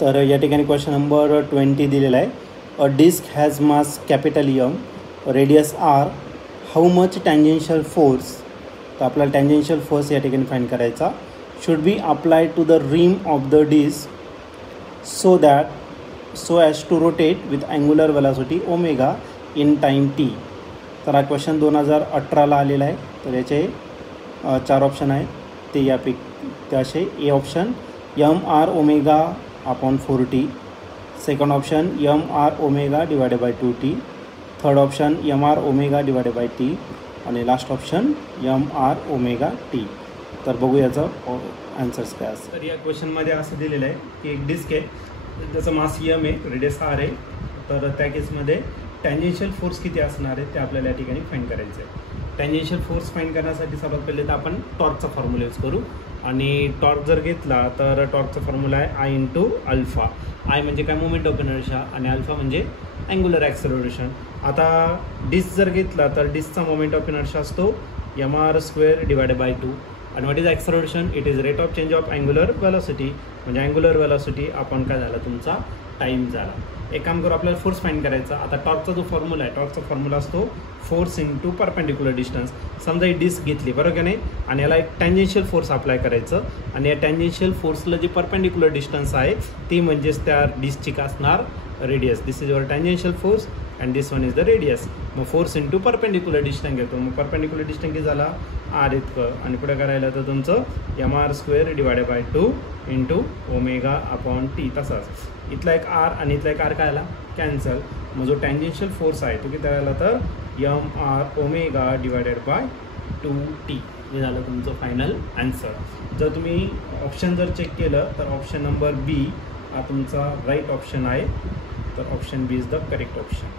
तर या ठिकाणी क्वेश्चन नंबर 20 दिलेला आहे. A disc has mass capital M, radius R, how much tangential force. तर आपल्याला टँजेन्शियल फोर्स या ठिकाणी फाइंड करायचा. Should be applied to the rim of the disc so as to rotate with angular velocity omega in time T. तर हा question 2018ला आलेला आहे. तर याचे 4 ऑप्शन आहेत ते यापैकी असे. A option M R omega upon 4t, second option M R omega divided by 2t, third option M R omega divided by T आणि last option M R omega T. तर बघू याचं आन्सर्स काय असतं. तर या क्वेश्चनमध्ये असं दिलेलं आहे की एक डिस्क आहे, त्याचं मास एम आहे, रेडियस आर आहे. तर त्या केसमध्ये टँजेन्शियल फोर्स किती असणार आहे ते आपल्याला या ठिकाणी फाइंड करायचं आहे. टँजेन्शियल फोर्स फाइंड करण्यासाठी सर्वात पहिले तर आपण टॉर्कचा फॉर्म्युला यूज करू. आणि टॉर्क जर घेतला तर टॉर्कचा फॉर्म्युला आहे आय इंटू अल्फा. आय म्हणजे काय, मोमेंट ऑफ इनर्शिया, आणि अल्फा म्हणजे अँग्युलर ॲक्सेलरेशन. आता डिस्क जर घेतला तर डिस्कचा मोमेंट ऑफ इनर्शिया असतो M R square divided by 2. आणि what is acceleration? It is rate of change of angular velocity. म्हणजे अँग्युलर वेलॉसिटी आपण काय झाला, तुमचा टाईम झाला. एक काम करू, आपल्याला फोर्स फाइंड करायचा. आता टॉर्कचा जो फॉर्म्युला आहे, टॉर्कचा फॉर्म्युला असतो फोर्स इंटू परपेंडिक्युलर डिस्टन्स. समजा ही डिस्क घेतली, बरोबर की नाही, आणि याला एक टँजेन्शियल फोर्स अप्लाय करायचं. आणि या टँजेन्शियल फोर्सला जी परपेंडिक्युलर डिस्टन्स आहे ती म्हणजेच त्या डिस्कची का असणार, radius. This is your tangential force and this one is the radius. मग फोर्स इंटू परपेंडिक्युलर डिस्टन्स घेतो. मग परपेंडिक्युलर डिस्टन्स किती झाला, आर इतकं. आणि पुढे करायला तर तुमचं M R square divided by 2 into omega upon T. तसाच इथला एक आर आणि इथला एक आर काय आला, कॅन्सल. मग जो टँजेन्शियल फोर्स आहे तो किती आला, तर M R omega divided by 2t. हे झालं तुमचं फायनल आन्सर. जर तुम्ही ऑप्शन जर चेक केलं तर ऑप्शन नंबर बी हा तुमचा राईट ऑप्शन आहे. तर option B is the correct option.